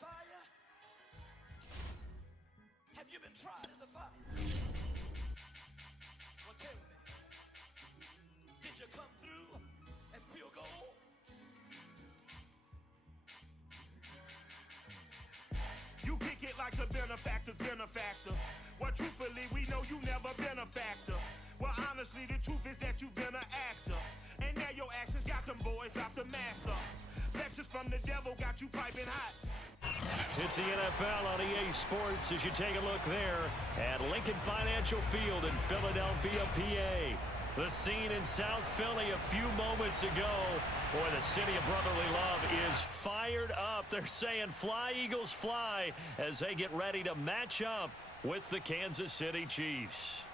fire? Have you been tried in the fire? Well, tell me, did you come through as pure gold? You kick it like the benefactor's benefactor. Well, truthfully, we know you never been a factor. Well, honestly, the truth is that you've been an actor. And now your actions got them boys about to mass up. Lectures from the devil got you piping hot. It's the NFL on EA Sports as you take a look there at Lincoln Financial Field in Philadelphia, PA. The scene in South Philly a few moments ago. Boy, the city of brotherly love is fired up. They're saying fly, Eagles, fly as they get ready to match up with the Kansas City Chiefs.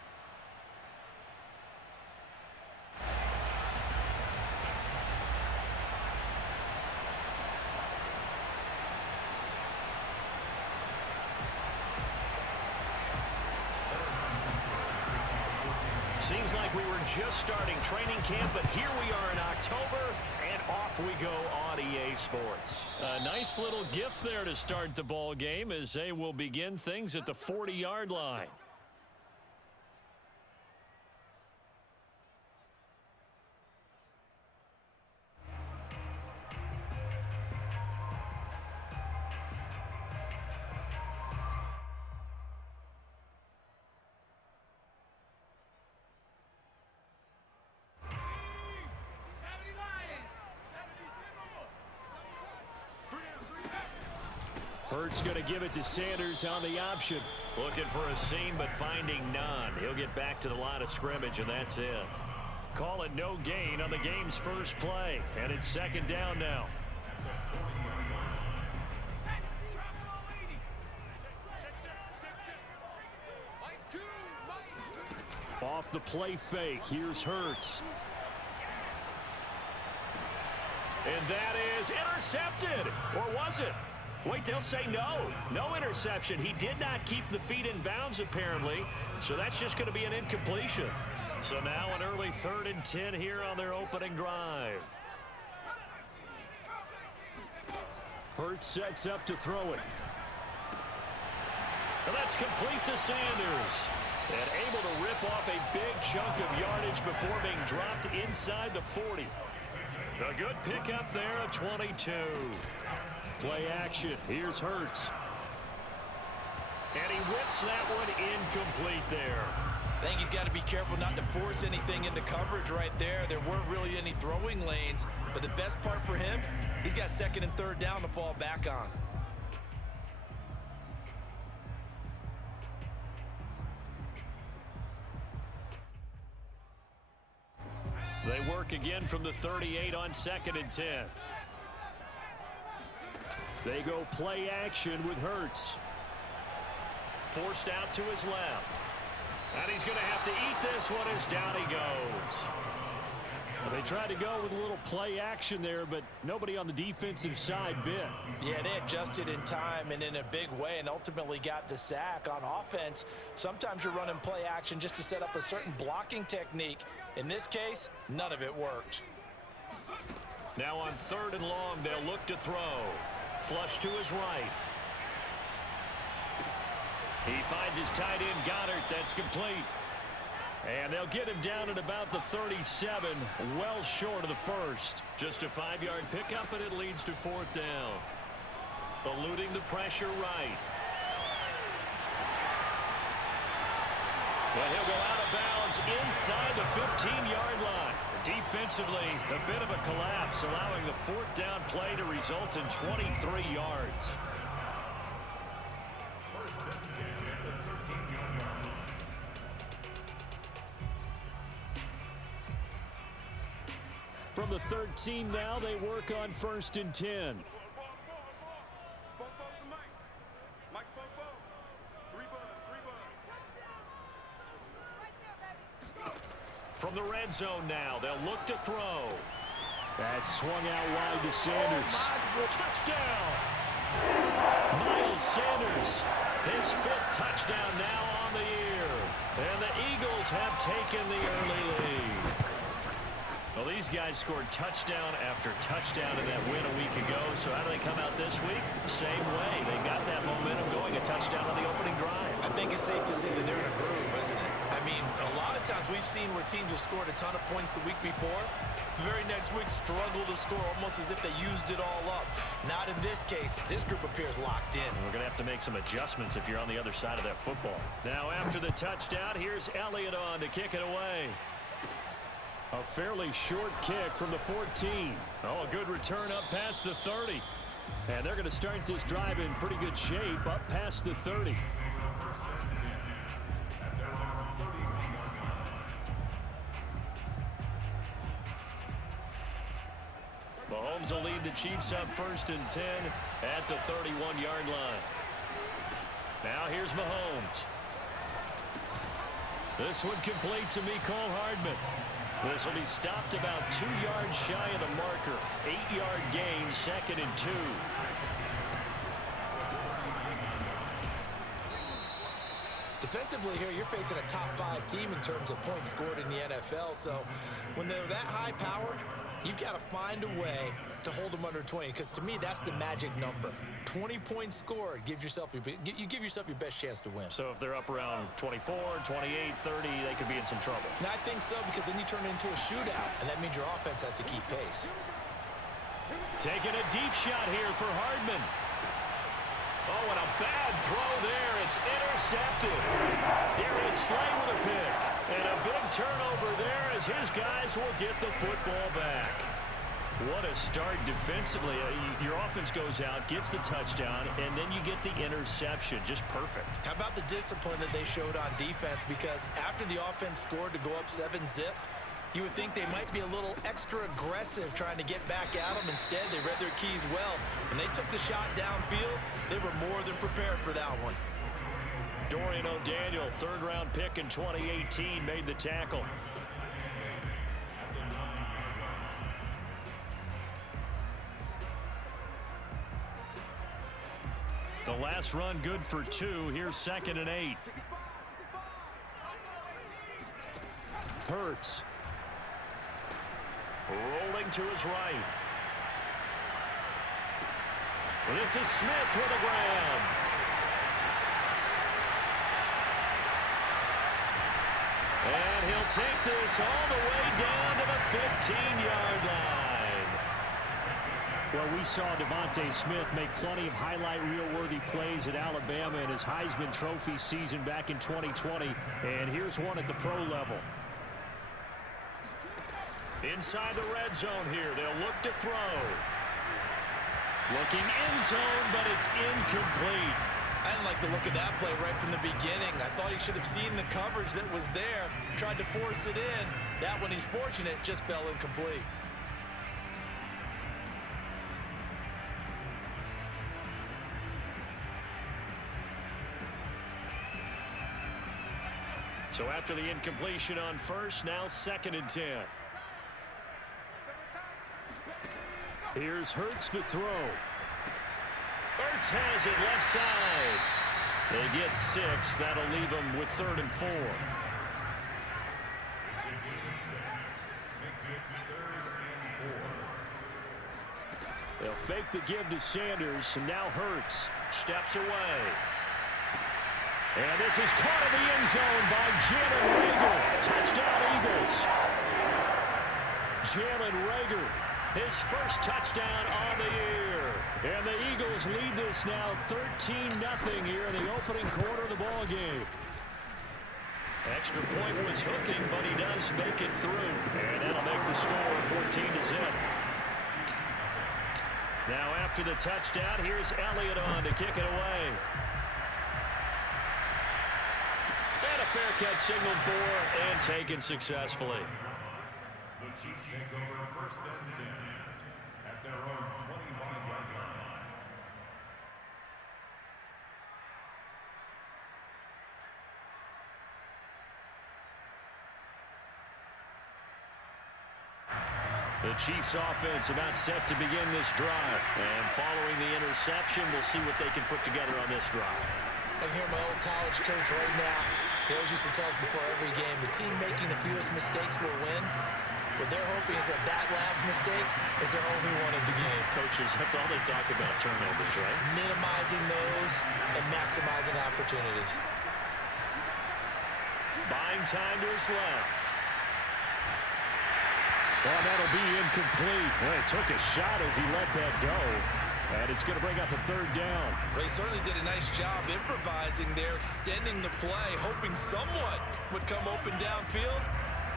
Seems like we were just starting training camp, but here we are in October, and off we go on EA Sports. A nice little gift there to start the ball game as they will begin things at the 40-yard line. Hurts going to give it to Sanders on the option. Looking for a seam, but finding none. He'll get back to the line of scrimmage, and that's it. Call it no gain on the game's first play, and it's second down now. Off the play fake, here's Hurts. And that is intercepted, or was it? Wait, they'll say no. No interception. He did not keep the feet in bounds, apparently, so that's just going to be an incompletion. So now an early 3rd and 10 here on their opening drive. Hurts sets up to throw it. And that's complete to Sanders. And able to rip off a big chunk of yardage before being dropped inside the 40. A good pickup there at 22. Play action. Here's Hurts. And he whips that one incomplete there. I think he's got to be careful not to force anything into coverage right there. There weren't really any throwing lanes, but the best part for him, he's got 2nd and 3rd down to fall back on. They work again from the 38 on 2nd and 10. They go play action with Hurts. Forced out to his left. And he's going to have to eat this one as down he goes. Well, they tried to go with a little play action there, but nobody on the defensive side bit. Yeah, they adjusted in time and in a big way and ultimately got the sack. On offense, sometimes you're running play action just to set up a certain blocking technique. In this case, none of it worked. Now on 3rd and long, they'll look to throw. Flush to his right. He finds his tight end, Goddard. That's complete. And they'll get him down at about the 37, well short of the first. Just a 5-yard pickup, and it leads to 4th down. Eluding the pressure right. But he'll go out of bounds inside the 15-yard line. Defensively, a bit of a collapse, allowing the 4th down play to result in 23 yards. From the 13 now, they work on 1st and 10. From the red zone now, they'll look to throw. That's swung out wide to Sanders. Touchdown! Miles Sanders, his 5th touchdown now on the year. And the Eagles have taken the early lead. Well, these guys scored touchdown after touchdown in that win a week ago. So how do they come out this week? Same way. They got that momentum going, a touchdown on the opening drive. I think it's safe to say that they're in a groove, isn't it? I mean, a lot of times we've seen where teams have scored a ton of points the week before. The very next week struggle to score almost as if they used it all up. Not in this case. This group appears locked in. We're going to have to make some adjustments if you're on the other side of that football. Now after the touchdown, here's Elliott on to kick it away. A fairly short kick from the 14. Oh, a good return up past the 30. And they're going to start this drive in pretty good shape up past the 30. Mahomes will lead the Chiefs up 1st and 10 at the 31-yard line. Now here's Mahomes. This one complete to Mecole Hardman. This will be stopped about 2 yards shy of the marker. 8-yard gain, 2nd and 2. Defensively here, you're facing a top 5 team in terms of points scored in the NFL. So when they're that high powered, you've got to find a way to hold them under 20, because to me, that's the magic number. 20 points scored gives yourself you give yourself your best chance to win. So if they're up around 24, 28, 30, they could be in some trouble. And I think so, because then you turn it into a shootout, and that means your offense has to keep pace. Taking a deep shot here for Hardman. Oh, and a bad throw there. It's intercepted. Darius Slay with a pick. And a big turnover there as his guys will get the football back. What a start defensively. Your offense goes out, gets the touchdown, and then you get the interception. Just perfect. How about the discipline that they showed on defense? Because after the offense scored to go up 7-zip, you would think they might be a little extra aggressive trying to get back at them. Instead, they read their keys well. When they took the shot downfield, they were more than prepared for that one. Dorian O'Daniel, 3rd-round pick in 2018, made the tackle. The last run good for 2. Here's 2nd and 8. Hurts. Rolling to his right. Well, this is Smith with a grab. And he'll take this all the way down to the 15-yard line. Well, we saw Devontae Smith make plenty of highlight reel-worthy plays at Alabama in his Heisman Trophy season back in 2020. And here's one at the pro level. Inside the red zone here, they'll look to throw. Looking end zone, but it's incomplete. I didn't like the look of that play right from the beginning. I thought he should have seen the coverage that was there, tried to force it in. That one, he's fortunate, just fell incomplete. So after the incompletion on first, now 2nd and 10. Here's Hurts to throw. Hurts has it left side. They get 6. That'll leave them with 3rd and 4. They'll fake the give to Sanders, and now Hurts steps away. And this is caught in the end zone by Jalen Reagor. Touchdown, Eagles. Jalen Reagor, his first touchdown on the year. And the Eagles lead this now 13-0 here in the opening quarter of the ball game. Extra point was hooking, but he does make it through. And that'll make the score 14-0. Now after the touchdown, here's Elliott on to kick it away. And a fair catch signaled for and taken successfully. The Chiefs take over 1st and 10 at their own 25-yard line. The Chiefs offense about set to begin this drive. And following the interception, we'll see what they can put together on this drive. I can hear my old college coach right now. He always used to tell us before every game, the team making the fewest mistakes will win. What they're hoping is that that last mistake is their only one of the game. Coaches, that's all they talk about, turnovers, right? Minimizing those and maximizing opportunities. Buying time to his left. Well, that'll be incomplete. Well, it took a shot as he let that go. And it's going to bring up a third down. Well, he certainly did a nice job improvising there, extending the play, hoping someone would come open downfield,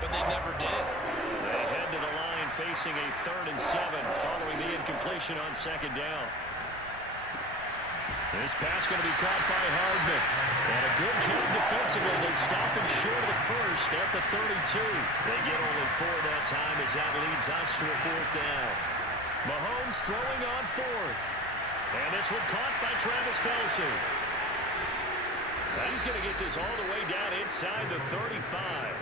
but they never did. They head to the line facing a 3rd and 7 following the incompletion on 2nd down. This pass going to be caught by Hardman. And a good job defensively. They stop him short of the first at the 32. They get only 4 that time as that leads us to a 4th down. Mahomes throwing on 4th. And this one caught by Travis Kelce. He's going to get this all the way down inside the 35.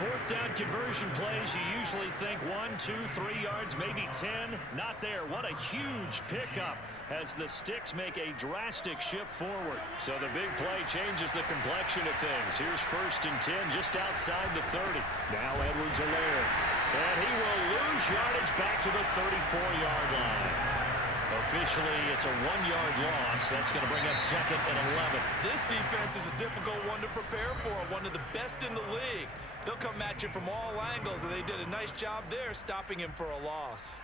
4th down conversion plays, you usually think 1, 2, 3 yards, maybe 10. Not there. What a huge pickup as the sticks make a drastic shift forward. So the big play changes the complexion of things. Here's 1st and 10 just outside the 30. Now Edwards-Helaire. And he will lose yardage back to the 34-yard line. Officially, it's a 1-yard loss. That's going to bring up 2nd and 11. This defense is a difficult one to prepare for, one of the best in the league. They'll come at you from all angles, and they did a nice job there stopping him for a loss.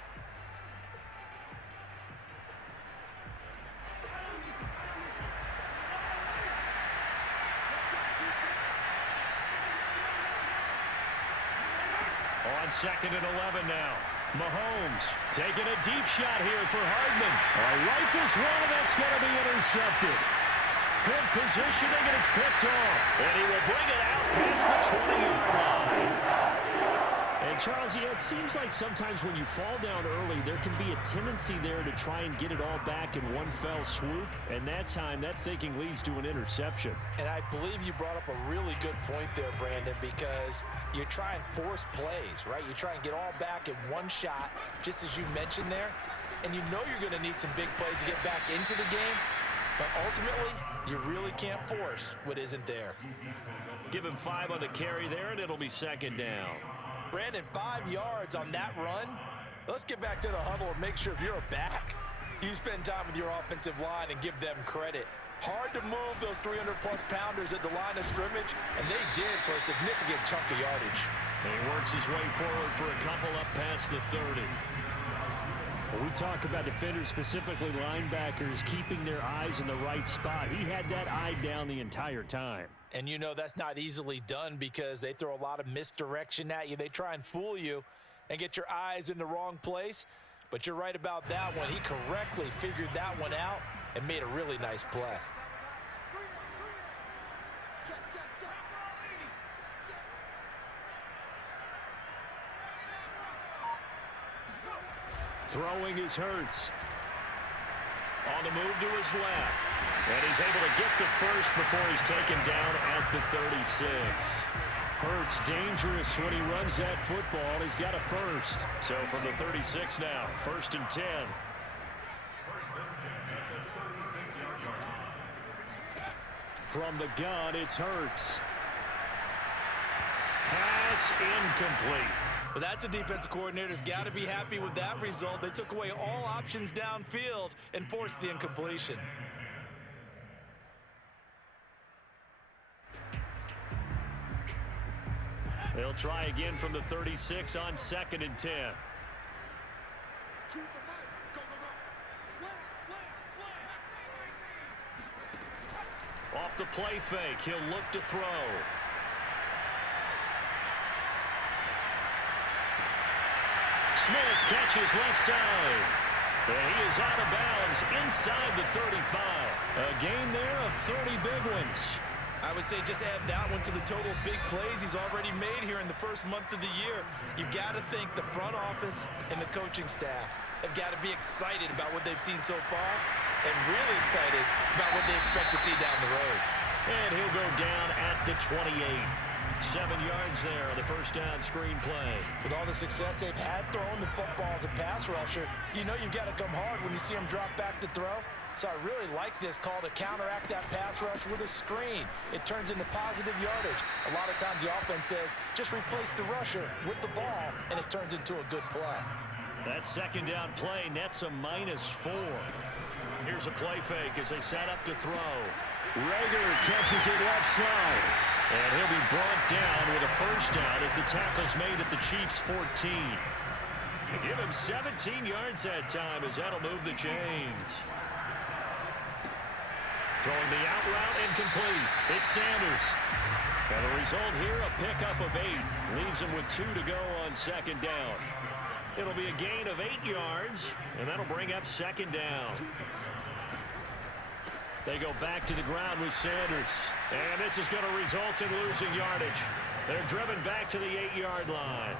On 2nd and 11 now. Mahomes taking a deep shot here for Hardman. Rifles one, and that's going to be intercepted. Good positioning, and it's picked off. And he will bring it out past the 20-yard line. And, Charles, yeah, it seems like sometimes when you fall down early, there can be a tendency there to try and get it all back in one fell swoop. And that time, that thinking leads to an interception. And I believe you brought up a really good point there, Brandon, because you try and force plays, right? You try and get all back in one shot, just as you mentioned there. And you know you're going to need some big plays to get back into the game. But ultimately, you really can't force what isn't there. Give him 5 on the carry there, and it'll be 2nd down. Brandon, 5 yards on that run. Let's get back to the huddle and make sure if you're a back, you spend time with your offensive line and give them credit. Hard to move those 300-plus pounders at the line of scrimmage, and they did for a significant chunk of yardage. And he works his way forward for a couple up past the 30. When we talk about defenders, specifically linebackers, keeping their eyes in the right spot. He had that eye down the entire time. And you know that's not easily done because they throw a lot of misdirection at you. They try and fool you and get your eyes in the wrong place. But you're right about that one. He correctly figured that one out and made a really nice play. Throwing is Hurts. On the move to his left. And he's able to get the first before he's taken down at the 36. Hurts dangerous when he runs that football. He's got a first. So from the 36 now, 1st and 10. From the gun, it's Hurts. Pass incomplete. But that's a defensive coordinator's got to be happy with that result. They took away all options downfield and forced the incompletion. They'll try again from the 36 on 2nd and 10. Off the play fake, he'll look to throw. Smith catches left side. And he is out of bounds inside the 35. A gain there of 30 big ones. I would say just add that one to the total big plays he's already made here in the first month of the year. You've got to think the front office and the coaching staff have got to be excited about what they've seen so far and really excited about what they expect to see down the road. And he'll go down at the 28. 7 yards there on the first down screen play. With all the success they've had throwing the football as a pass rusher, you know you've got to come hard when you see him drop back to throw. So I really like this call to counteract that pass rush with a screen. It turns into positive yardage. A lot of times the offense says, just replace the rusher with the ball, and it turns into a good play. That second down play nets a -4. Here's a play fake as they set up to throw. Rager catches it left side. And he'll be brought down with a first down as the tackle's made at the Chiefs' 14. They give him 17 yards that time as that'll move the chains. Throwing the out route incomplete. It's Sanders. And the result here, a pickup of 8. Leaves him with 2 to go on second down. It'll be a gain of 8 yards, and that'll bring up second down. They go back to the ground with Sanders. And this is going to result in losing yardage. They're driven back to the 8-yard line.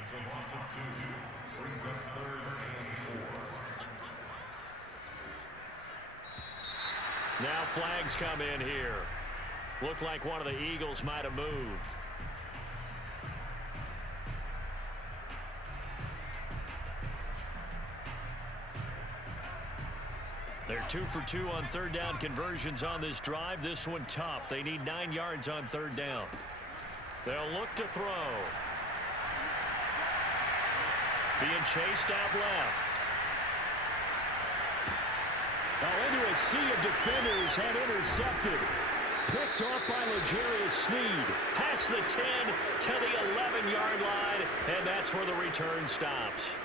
It's a loss of 2. Brings up 3rd and 4. Now flags come in here. Looked like one of the Eagles might have moved. They're 2 for 2 on third down conversions on this drive. This one tough. They need 9 yards on third down. They'll look to throw. Being chased out left. Into a sea of defenders and intercepted. Picked off by L'Jarius Sneed. Past the 10 to the 11-yard line, and that's where the return stops.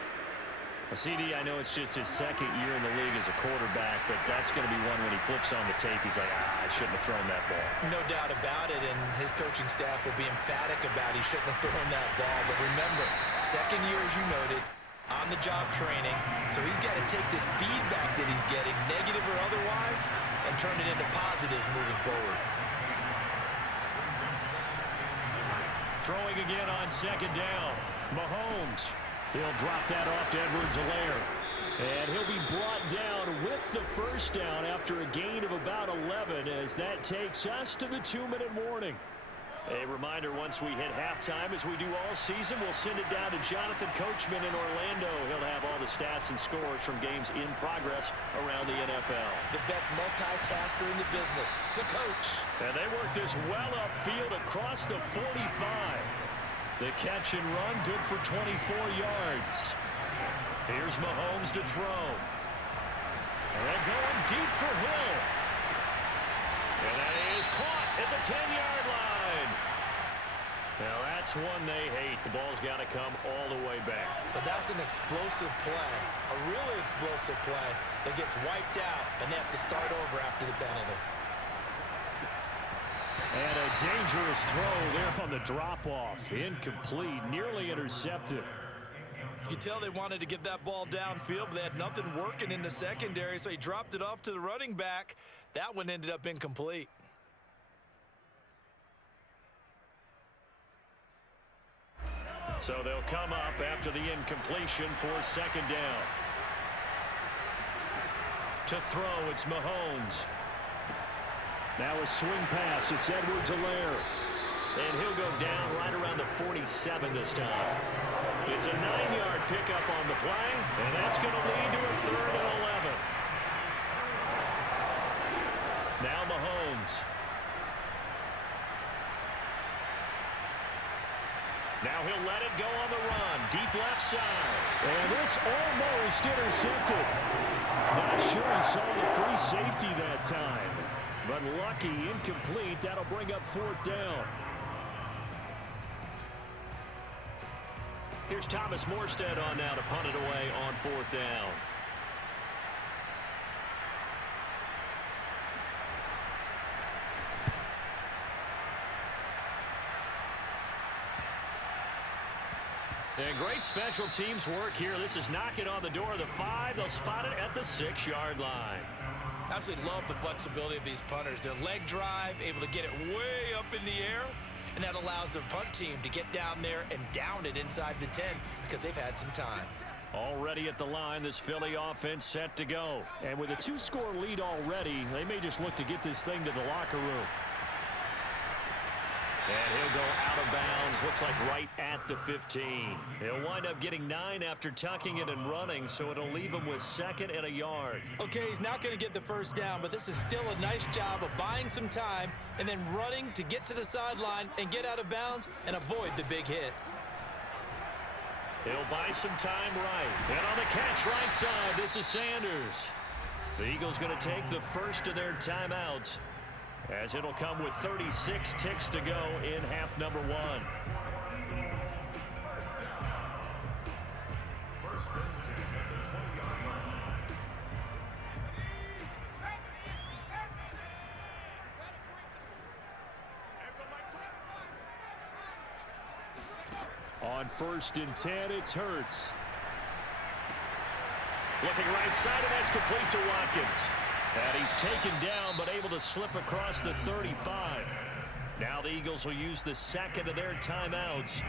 CD, I know it's just his second year in the league as a quarterback, but that's going to be one when he flips on the tape, he's like, I shouldn't have thrown that ball. No doubt about it, and his coaching staff will be emphatic about he shouldn't have thrown that ball. But remember, second year, as you noted, on-the-job training, so he's got to take this feedback that he's getting, negative or otherwise, and turn it into positives moving forward. Throwing again on second down. Mahomes. He'll drop that off to Edwards-Helaire. And he'll be brought down with the first down after a gain of about 11 as that takes us to the 2-minute warning. A reminder, once we hit halftime, as we do all season, we'll send it down to Jonathan Coachman in Orlando. He'll have all the stats and scores from games in progress around the NFL. The best multitasker in the business, the coach. And they work this well upfield across the 45. The catch and run, good for 24 yards. Here's Mahomes to throw. And they're going deep for Hill. And that is caught at the 10-yard line. Now that's one they hate. The ball's got to come all the way back. So that's an explosive play, a really explosive play that gets wiped out, and they have to start over after the penalty. And a dangerous throw there on the drop-off. Incomplete, nearly intercepted. You could tell they wanted to get that ball downfield, but they had nothing working in the secondary, so he dropped it off to the running back. That one ended up incomplete. So they'll come up after the incompletion for second down. To throw, it's Mahomes. Now a swing pass. It's Edwards-Helaire. And he'll go down right around the 47 this time. It's a 9-yard pickup on the play, and that's going to lead to a 3rd and 11. Now Mahomes. Now he'll let it go on the run. Deep left side. And this almost intercepted. Not sure he saw the free safety that time. But lucky, incomplete. That'll bring up 4th down. Here's Thomas Morstead on now to punt it away on 4th down. And great special teams work here. This is knocking on the door of the 5. They'll spot it at the 6-yard line. Absolutely love the flexibility of these punters. Their leg drive, able to get it way up in the air, and that allows the punt team to get down there and down it inside the 10 because they've had some time. Already at the line, this Philly offense set to go. And with a 2-score lead already, they may just look to get this thing to the locker room. And he'll go out of bounds, looks like right at the 15. He'll wind up getting 9 after tucking it and running, so it'll leave him with 2nd and a yard. Okay, he's not going to get the first down, but this is still a nice job of buying some time and then running to get to the sideline and get out of bounds and avoid the big hit. He'll buy some time right. And on the catch right side, this is Sanders. The Eagles going to take the first of their timeouts, as it'll come with 36 ticks to go in half number 1. First and 10 at the 20-yard line. On 1st and 10, it's Hurts. Looking right side, and that's complete to Watkins. And he's taken down, but able to slip across the 35. Now the Eagles will use the 2nd of their timeouts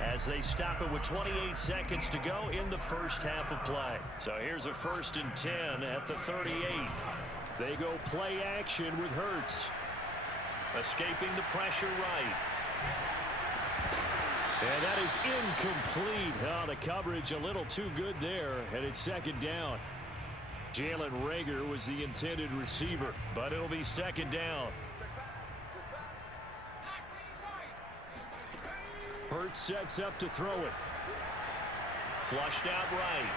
as they stop it with 28 seconds to go in the first half of play. So here's a 1st and 10 at the 38. They go play action with Hurts. Escaping the pressure right. And that is incomplete. Oh, the coverage a little too good there, and it's 2nd down. Jalen Reagor was the intended receiver, but it'll be 2nd down. Hurts sets up to throw it. Flushed out right.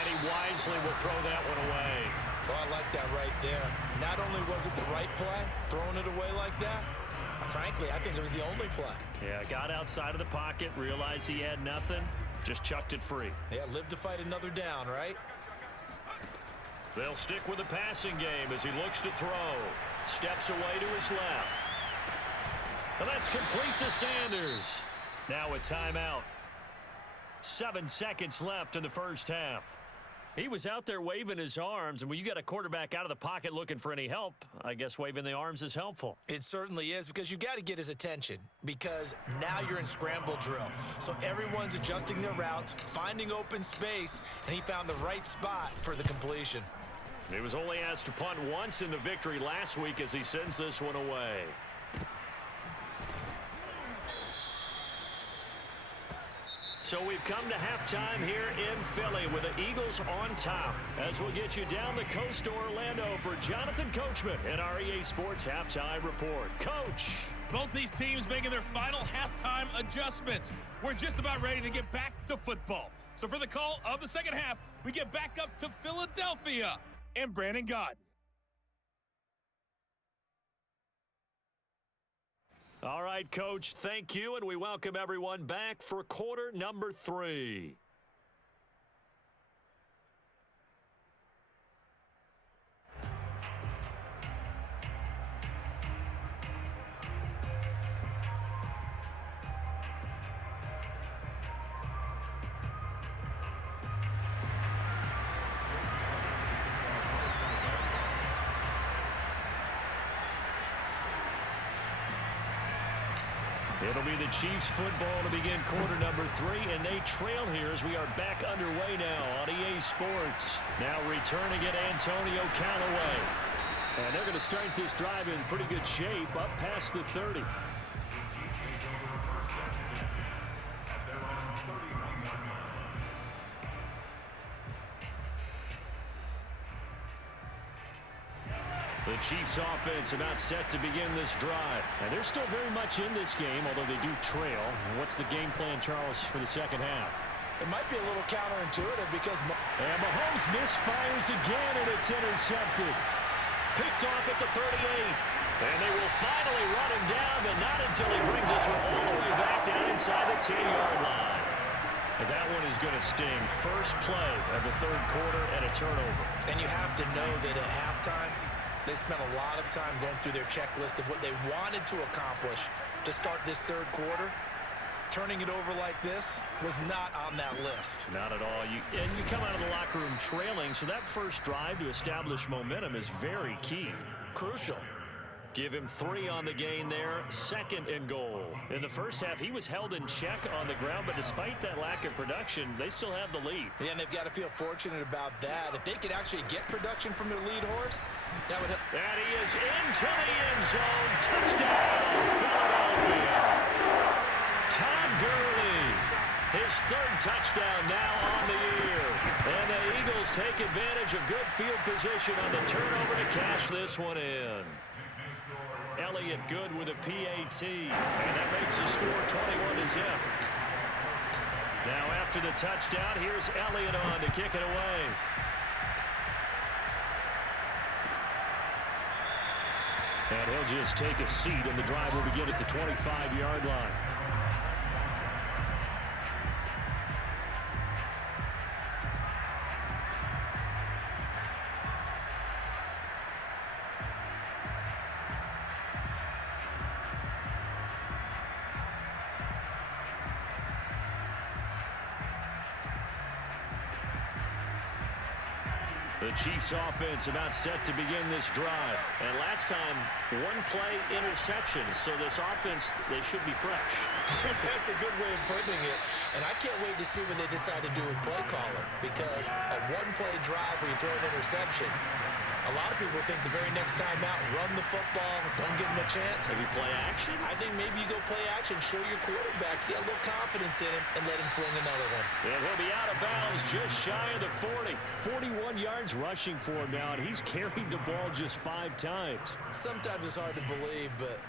And he wisely will throw that one away. Oh, I like that right there. Not only was it the right play, throwing it away like that, frankly, I think it was the only play. Yeah, got outside of the pocket, realized he had nothing, just chucked it free. Yeah, live to fight another down, right? They'll stick with the passing game as he looks to throw. Steps away to his left. And that's complete to Sanders. Now a timeout. 7 seconds left in the first half. He was out there waving his arms, and when you got a quarterback out of the pocket looking for any help, I guess waving the arms is helpful. It certainly is, because you got to get his attention, because now you're in scramble drill. So everyone's adjusting their routes, finding open space, and he found the right spot for the completion. He was only asked to punt once in the victory last week as he sends this one away. So we've come to halftime here in Philly with the Eagles on top. As we'll get you down the coast to Orlando for Jonathan Coachman and our EA Sports Halftime Report. Coach. Both these teams making their final halftime adjustments. We're just about ready to get back to football. So for the call of the second half, we get back up to Philadelphia and Brandon Gaudin. All right, Coach, thank you, and we welcome everyone back for quarter number 3. It'll be the Chiefs football to begin quarter number 3, and they trail here as we are back underway now on EA Sports. Now returning it, Antonio Callaway. And they're going to start this drive in pretty good shape, up past the 30. The Chiefs take over first and 10 at their own 31-yard line. The Chiefs offense about set to begin this drive. And they're still very much in this game, although they do trail. And what's the game plan, Charles, for the second half? It might be a little counterintuitive because... And Mahomes misfires again, and it's intercepted. Picked off at the 38. And they will finally run him down, but not until he brings us all the way back down inside the 10-yard line. And that one is going to sting. First play of the third quarter and a turnover. And you have to know that at halftime, they spent a lot of time going through their checklist of what they wanted to accomplish to start this third quarter. Turning it over like this was not on that list. Not at all. You come out of the locker room trailing, so that first drive to establish momentum is very key. Crucial. Give him 3 on the gain there, 2nd and goal. In the first half, he was held in check on the ground, but despite that lack of production, they still have the lead. Yeah, and they've got to feel fortunate about that. If they could actually get production from their lead horse, that would help. And he is into the end zone. Touchdown, Philadelphia. Todd Gurley, his 3rd touchdown now on the year. And the Eagles take advantage of good field position on the turnover to cash this one in. Elliott good with a PAT, and that makes the score 21-0. Now after the touchdown, here's Elliott on to kick it away. And he'll just take a seat, and the drive will begin at the 25-yard line. The Chiefs offense about set to begin this drive. And last time, 1-play interception. So this offense, they should be fresh. That's a good way of putting it. And I can't wait to see what they decide to do with play calling. Because a 1-play drive where you throw an interception, a lot of people think the very next time out, run the football, don't give them a chance. Maybe play action? I think maybe you go play action, show your quarterback, get a little confidence in him, and let him fling another one. And he'll be out of bounds just shy of the 40. 41 yards rushing for him now, and he's carried the ball just 5 times. Sometimes it's hard to believe, but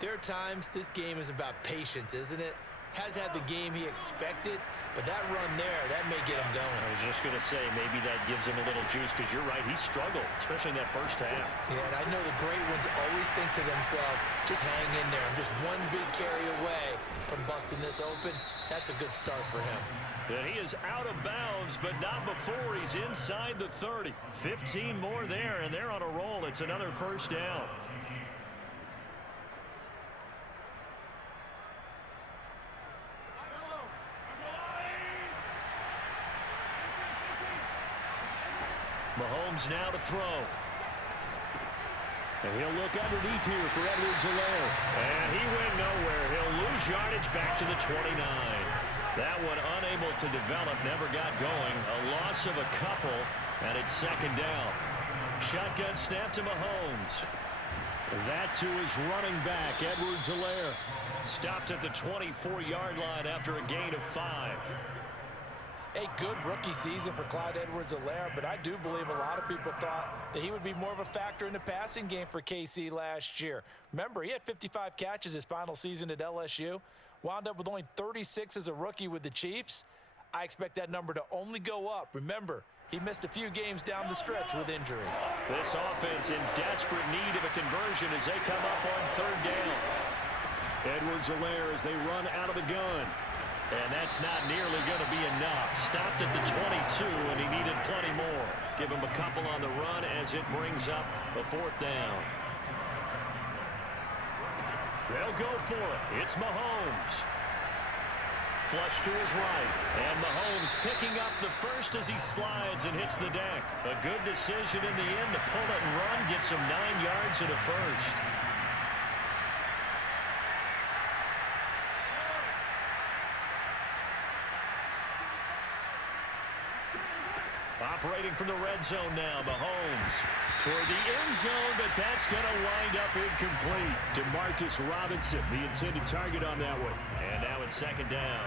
there are times this game is about patience, isn't it? Has had the game he expected, but that run there, that may get him going. I was just going to say, maybe that gives him a little juice, because you're right, he struggled, especially in that first half. Yeah, and I know the great ones always think to themselves, just hang in there. I'm just one big carry away from busting this open. That's a good start for him. And he is out of bounds, but not before he's inside the 30. 15 more there, and they're on a roll. It's another first down. Mahomes now to throw. And he'll look underneath here for Edwards-Helaire. And he went nowhere. He'll lose yardage back to the 29. That one unable to develop, never got going. A loss of a couple, and it's 2nd down. Shotgun snap to Mahomes. And that to his running back, Edwards-Helaire. Stopped at the 24-yard line after a gain of 5. A good rookie season for Clyde Edwards-Helaire, but I do believe a lot of people thought that he would be more of a factor in the passing game for KC last year. Remember, he had 55 catches his final season at LSU, wound up with only 36 as a rookie with the Chiefs. I expect that number to only go up. Remember, he missed a few games down the stretch with injury. This offense in desperate need of a conversion as they come up on 3rd down. Edwards-Helaire as they run out of the gun. And that's not nearly going to be enough. Stopped at the 22, and he needed plenty more. Give him a couple on the run as it brings up a 4th down. They'll go for it. It's Mahomes. Flush to his right. And Mahomes picking up the first as he slides and hits the deck. A good decision in the end to pull it and run. Gets him 9 yards and a first. Operating from the red zone now, Mahomes toward the end zone, but that's going to wind up incomplete. To Marcus Robinson, the intended target on that one. And now it's 2nd down.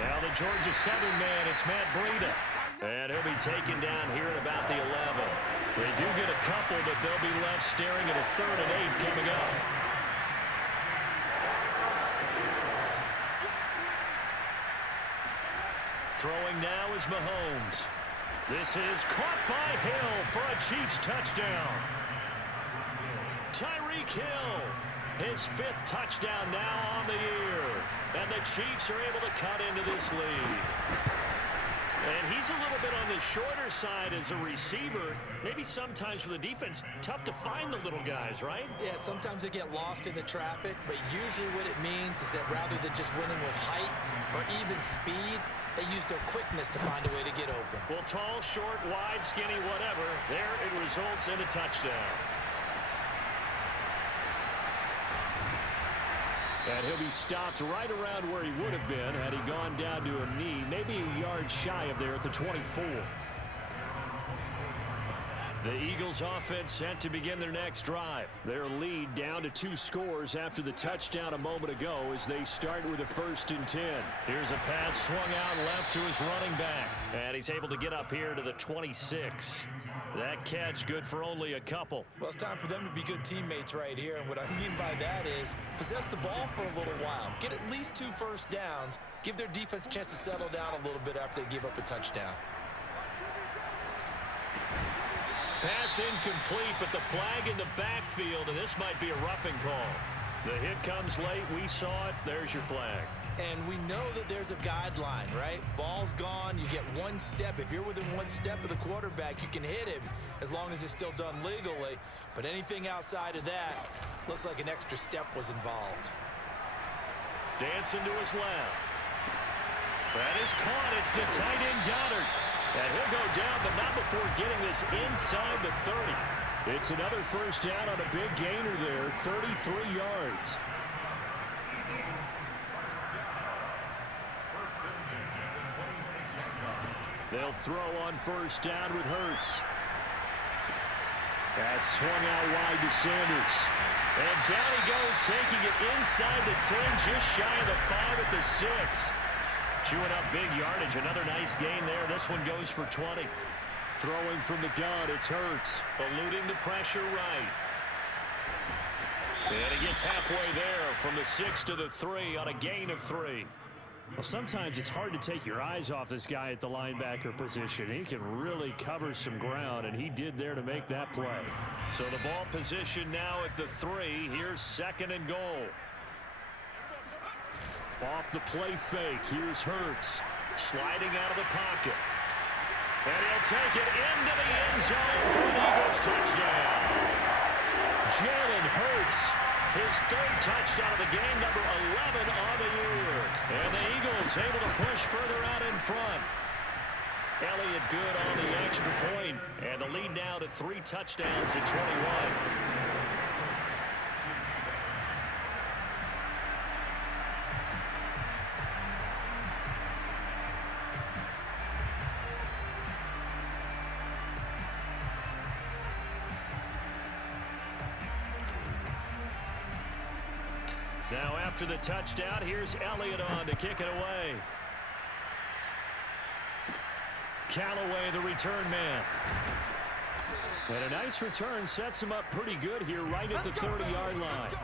Now the Georgia Southern man, it's Matt Breida. And he'll be taken down here at about the 11. They do get a couple, but they'll be left staring at a 3rd and 8 coming up. Throwing now is Mahomes. This is caught by Hill for a Chiefs touchdown. Tyreek Hill, his 5th touchdown now on the year. And the Chiefs are able to cut into this lead. And he's a little bit on the shorter side as a receiver. Maybe sometimes for the defense, tough to find the little guys, right? Yeah, sometimes they get lost in the traffic, but usually what it means is that rather than just winning with height or even speed, They use their quickness to find a way to get open. Well, tall, short, wide, skinny, whatever. There it results in a touchdown. And he'll be stopped right around where he would have been had he gone down to a knee, maybe a yard shy of there at the 24. The Eagles offense set to begin their next drive. Their lead down to 2 scores after the touchdown a moment ago as they start with a 1st and 10. Here's a pass swung out left to his running back. And he's able to get up here to the 26. That catch good for only a couple. Well, it's time for them to be good teammates right here. And what I mean by that is possess the ball for a little while. Get at least 2 first downs. Give their defense a chance to settle down a little bit after they give up a touchdown. Pass incomplete, but the flag in the backfield, and this might be a roughing call. The hit comes late. We saw it. There's your flag. And we know that there's a guideline, right? Ball's gone. You get 1 step. If you're within 1 step of the quarterback, you can hit him as long as it's still done legally. But anything outside of that looks like an extra step was involved. Dancing to his left. That is caught. It's the tight end Goddard. And he'll go down, but not before getting this inside the 30. It's another first down on a big gainer there, 33 yards. They'll throw on first down with Hurts. That's swung out wide to Sanders. And down he goes, taking it inside the 10, just shy of the 5 at the 6. Chewing up big yardage. Another nice gain there. This one goes for 20. Throwing from the gun, it's Hurts. Eluding the pressure right. And he gets halfway there from the 6 to the 3 on a gain of 3. Well, sometimes it's hard to take your eyes off this guy at the linebacker position. He can really cover some ground, and he did there to make that play. So the ball position now at the 3. Here's 2nd and goal. Off the play fake. Here's Hurts. Sliding out of the pocket. And he'll take it into the end zone for an Eagles touchdown. Jalen Hurts, his 3rd touchdown of the game, number 11 on the year. And the Eagles able to push further out in front. Elliott good on the extra point. And the lead now to 3 touchdowns at 21. Now after the touchdown, here's Elliott on to kick it away. Callaway, the return man. And a nice return sets him up pretty good here right at the 30-yard line. The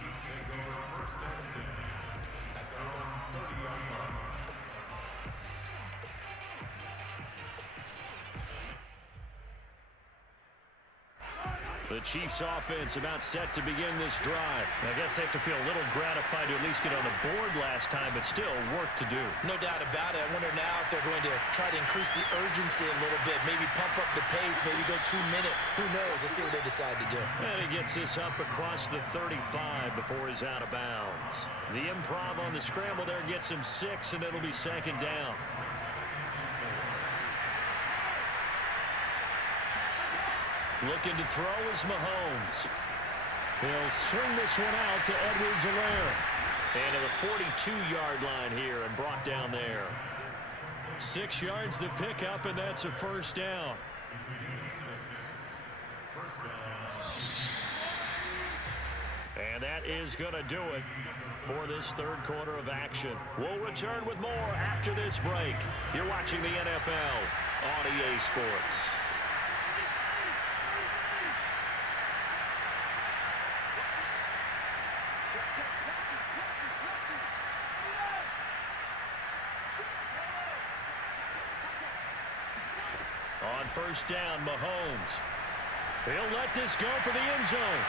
Chiefs take over 1st and 10 at their own 30-yard line. The Chiefs offense about set to begin this drive. I guess they have to feel a little gratified to at least get on the board last time, but still work to do. No doubt about it. I wonder now if they're going to try to increase the urgency a little bit, maybe pump up the pace, maybe go 2-minute. Who knows? Let's see what they decide to do. And he gets this up across the 35 before he's out of bounds. The improv on the scramble there gets him 6, and it'll be 2nd down. Looking to throw is Mahomes. He'll swing this one out to Edwards-Helaire. And to the 42-yard line here and brought down there. 6 yards the pickup, and that's a first down. And that is going to do it for this 3rd quarter of action. We'll return with more after this break. You're watching the NFL on EA Sports. On first down, Mahomes. He'll let this go for the end zone.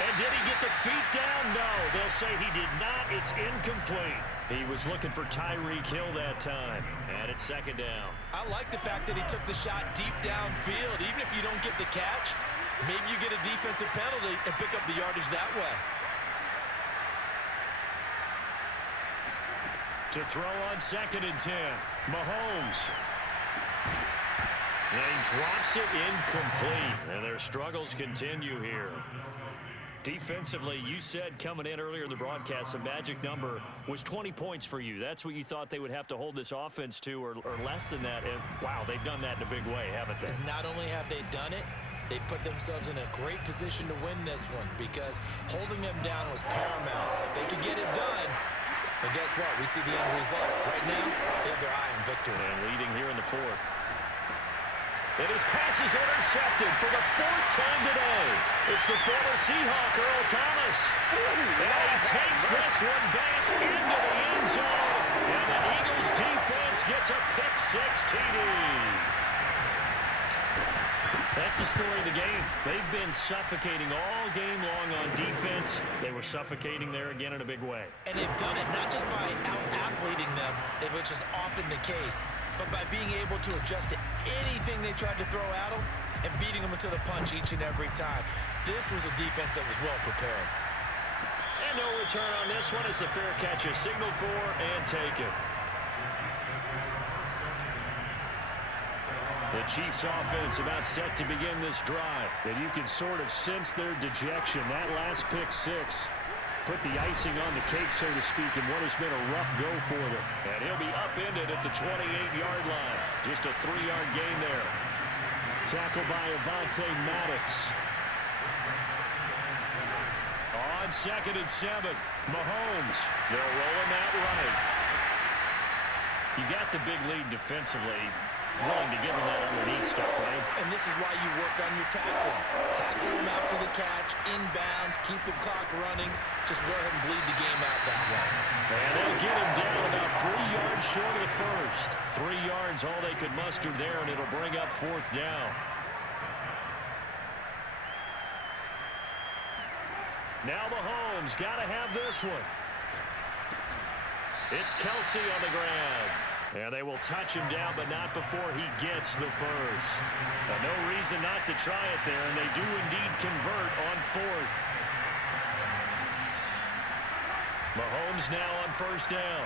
And did he get the feet down? No, they'll say he did not. It's incomplete. He was looking for Tyreek Hill that time. And it's 2nd down. I like the fact that he took the shot deep downfield. Even if you don't get the catch, maybe you get a defensive penalty and pick up the yardage that way. To throw on 2nd and 10. Mahomes. And he drops it incomplete. And their struggles continue here. Defensively, you said coming in earlier in the broadcast, the magic number was 20 points for you. That's what you thought they would have to hold this offense to, or less than that. And, wow, they've done that in a big way, haven't they? Not only have they done it, they put themselves in a great position to win this one because holding them down was paramount. If they could get it done, well, guess what? We see the end result. Right now, they have their eye on victory. And leading here in the 4th. And his pass is intercepted for the 4th time today. It's the former Seahawk, Earl Thomas. And he takes this one back into the end zone. And the Eagles defense gets a pick-6 TD. That's the story of the game. They've been suffocating all game long on defense. They were suffocating there again in a big way. And they've done it not just by out-athleting them, which is often the case, but by being able to adjust to anything they tried to throw at them and beating them into the punch each and every time. This was a defense that was well prepared. And no return on this one as the fair catch is signaled for and taken. The Chiefs offense about set to begin this drive. And you can sort of sense their dejection. That last pick-6 put the icing on the cake, so to speak, in what has been a rough go for them. And he'll be upended at the 28-yard line. Just a 3-yard gain there. Tackle by Avonte Maddox. On 2nd and 7, Mahomes. They're rolling that right. You got the big lead defensively. Willing to give him that underneath stuff, right? And this is why you work on your tackling. Tackle him after the catch, inbounds, keep the clock running. Just go ahead and bleed the game out that way. And they'll get him down about 3 yards short of the first. 3 yards, all they could muster there, and it'll bring up 4th down. Now Mahomes got to have this one. It's Kelsey on the ground. And they will touch him down, but not before he gets the first. No reason not to try it there, and they do indeed convert on 4th. Mahomes now on 1st down.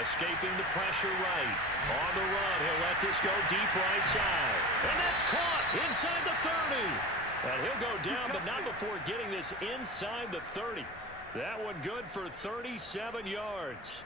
Escaping the pressure right. On the run, he'll let this go deep right side. And that's caught inside the 30. And he'll go down, but not before getting this inside the 30. That one good for 37 yards.